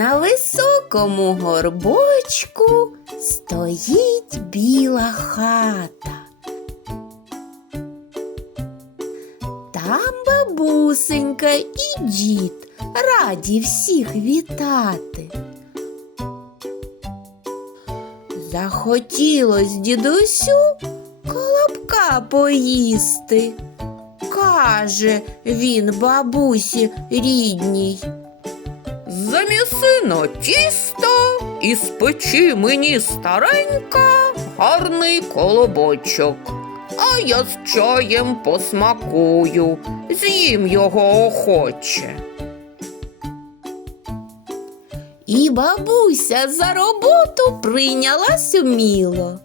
На високому горбочку стоїть біла хата. Там бабусенька і дід раді всіх вітати. Захотілось дідусю колобка поїсти. Каже він бабусі рідній. Заміси на тісто і спечи мені старенька гарний колобочок. А я з чаєм посмакую, з'їм його охоче. І бабуся за роботу прийнялась уміло.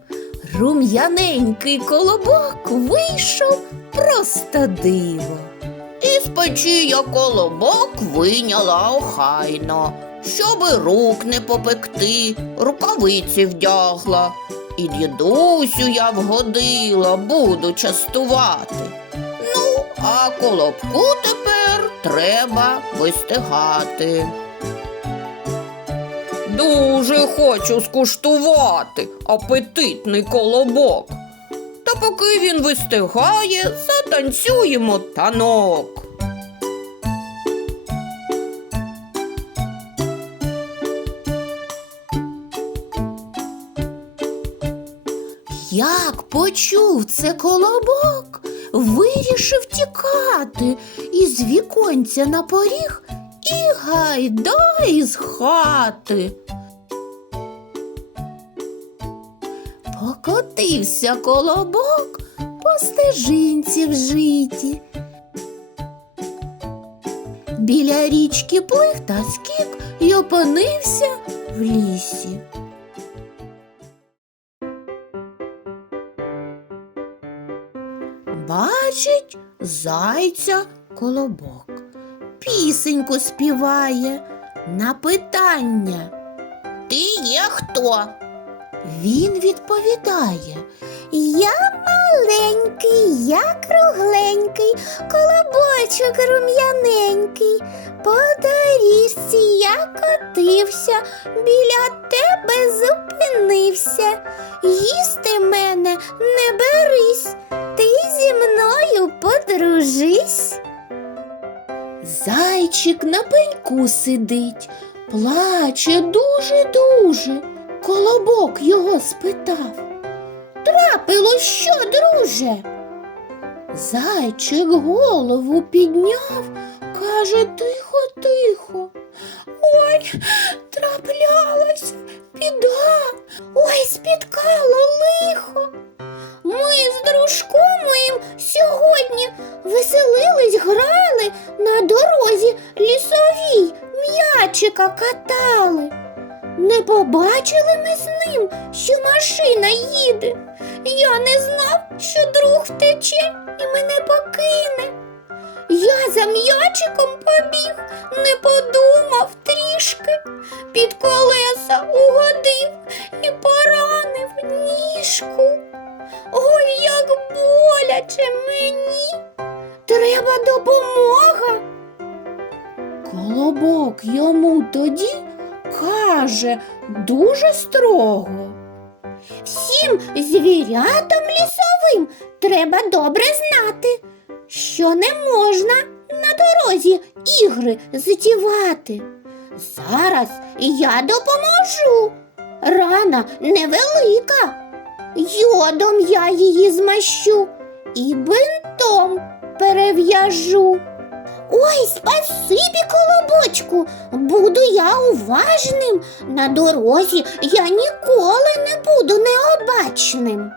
Рум'яненький колобок вийшов просто диво. Печі я колобок виняла охайно, щоби рук не попекти, рукавиці вдягла. І дідусю я вгодила, буду частувати. Ну, а колобку тепер треба вистигати. Дуже хочу скуштувати апетитний колобок. Та поки він вистигає, затанцюємо танок. Як почув це колобок, вирішив тікати із віконця на поріг і гайда із хати. Покотився колобок по стежинці в житі. Біля річки плих та скік й опинився в лісі. Бачить зайця колобок. Пісеньку співає на питання. Ти є хто? Він відповідає. Я я кругленький, колобочок рум'яненький. По доріжці я котився, біля тебе зупинився. Їсти мене не берись, ти зі мною подружись. Зайчик на пеньку сидить, плаче дуже-дуже. Колобок його спитав. Трапило що, друже? Зайчик голову підняв, каже тихо, тихо. Ой, траплялась біда, ой, спіткало лихо. Ми з дружком моїм сьогодні веселились, грали на дорозі лісовій, м'ячика катали. Не побачили ми з ним, що машина їде. Я не знав, що друг втече і мене покине. Я за м'ячиком побіг, не подумав трішки, під колеса угодив і поранив ніжку. Ой, як боляче мені. Треба допомога. Колобок йому тоді каже дуже строго. Всім звірятам лісовим треба добре знати, що не можна на дорозі ігри затівати. Зараз я допоможу. Рана невелика. Йодом я її змащу і бинтом перев'яжу. Ой, спасибі, колобочку, буду я уважним. На дорозі я ніколи не буду необачним.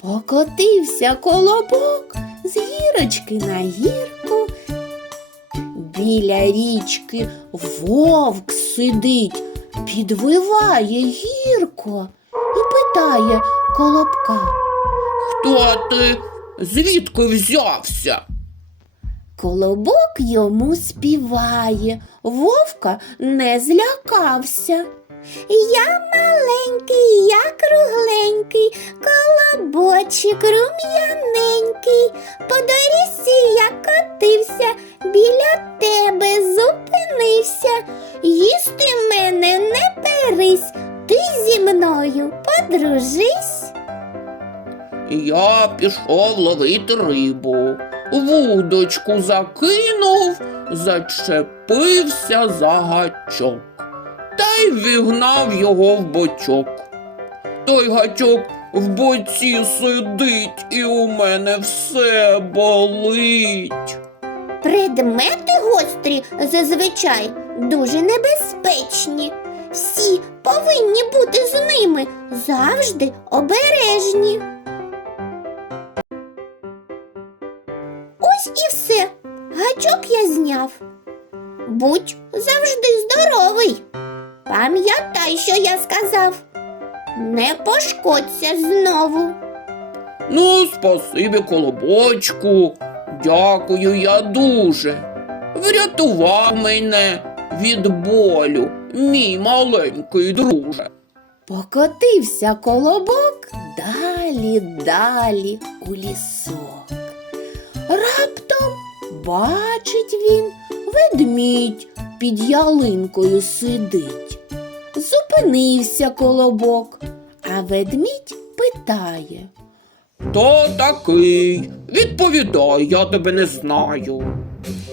Покотився колобок з гірочки на гірку. Біля річки вовк сидить, підвиває гірко і питає колобка. Хто ти? Звідки взявся? Колобок йому співає, вовка не злякався. Я маленький, я кругленький, колобочик рум'яненький, по доріжці я котився, біля тебе зупинився. Їсти мене не берись, ти зі мною подружись. Я пішов ловити рибу, вудочку закинув, зачепився за гачок, та й вігнав його в бочок. Той гачок в боці сидить, і у мене все болить. Предмети гострі зазвичай дуже небезпечні. Всі повинні бути з ними завжди обережні. Ось і все. Гачок я зняв. Будь завжди здоровий. Пам'ятай, що я сказав. Не пошкодься знову. Ну, спасибі, колобочку. Дякую я дуже. Врятував мене від болю, мій маленький друже. Покотився колобок далі, далі у лісок. Раптом бачить він ведмідь під ялинкою сидить. Зупинився колобок, а ведмідь питає. Хто такий? Відповідай, я тебе не знаю.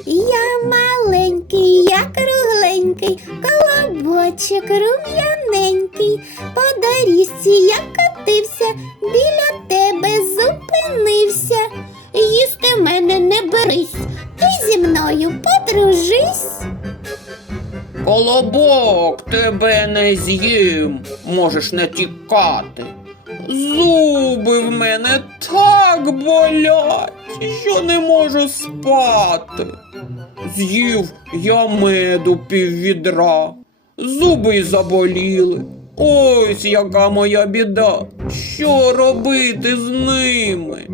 Я маленький, я кругленький, колобочок рум'яненький, по доріжці я катився, біля тебе зупинився. Їсти мене не берись, ти зі мною подружись. Колобок, тебе не з'їм, можеш не тікати. Зуби в мене так болять, що не можу спати. З'їв я меду піввідра, зуби й заболіли. Ось яка моя біда. Що робити з ними?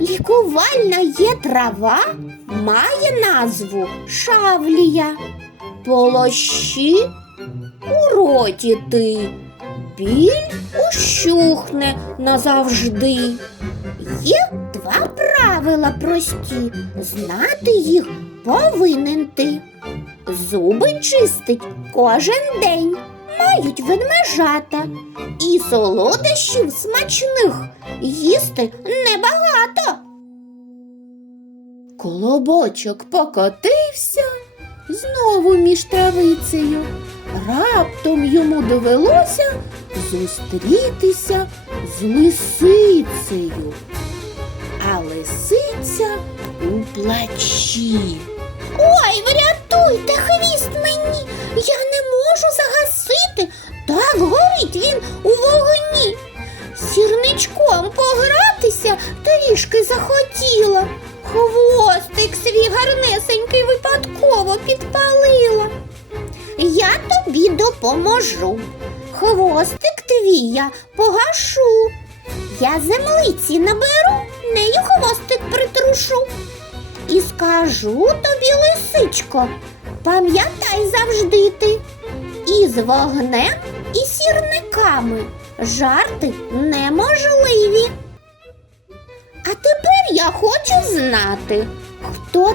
Лікувальна є трава, має назву шавлія. Полощі у роті ти, біль ущухне назавжди. Є два правила прості, знати їх повинен ти. Зуби чистить кожен день, мають ведмежата, і солодощів смачних їсти Колобочок покотився знову між травицею. Раптом йому довелося зустрітися з лисицею. А лисиця у плачі. Ой, врятуйте хвіст мені. Я не можу загасити. Так горить він у вогні. Сірничком погратися трішки захотіла. Хвостик допоможу. Хвостик твій я погашу. Я землиці наберу, нею хвостик притрушу. І скажу тобі, лисичко, пам'ятай завжди ти. І з вогнем, і сірниками жарти неможливі. А тепер я хочу знати, хто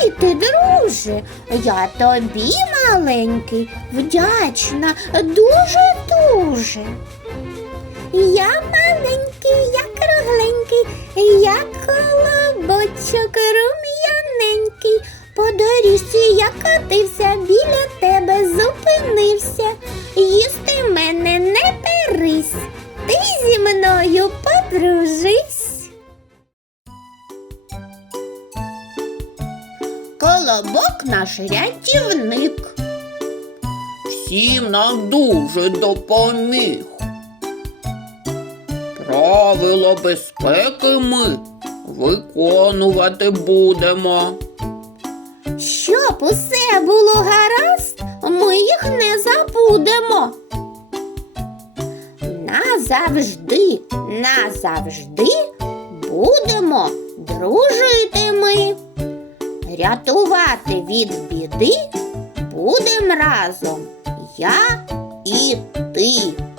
такий ти, друже? Я тобі, маленький, вдячна дуже-дуже. Я маленький, я кругленький, я колобочок рум'яненький. По доріжці я катився, біля тебе зупинився. Їсти мене не берись, ти зі мною подружись. Колобок наш рятівник. Всім нам дуже допоміг. Правила безпеки ми виконувати будемо. Щоб усе було гаразд, ми їх не забудемо. Назавжди, назавжди будемо дружити ми. Рятувати від біди будем разом, Я і ти.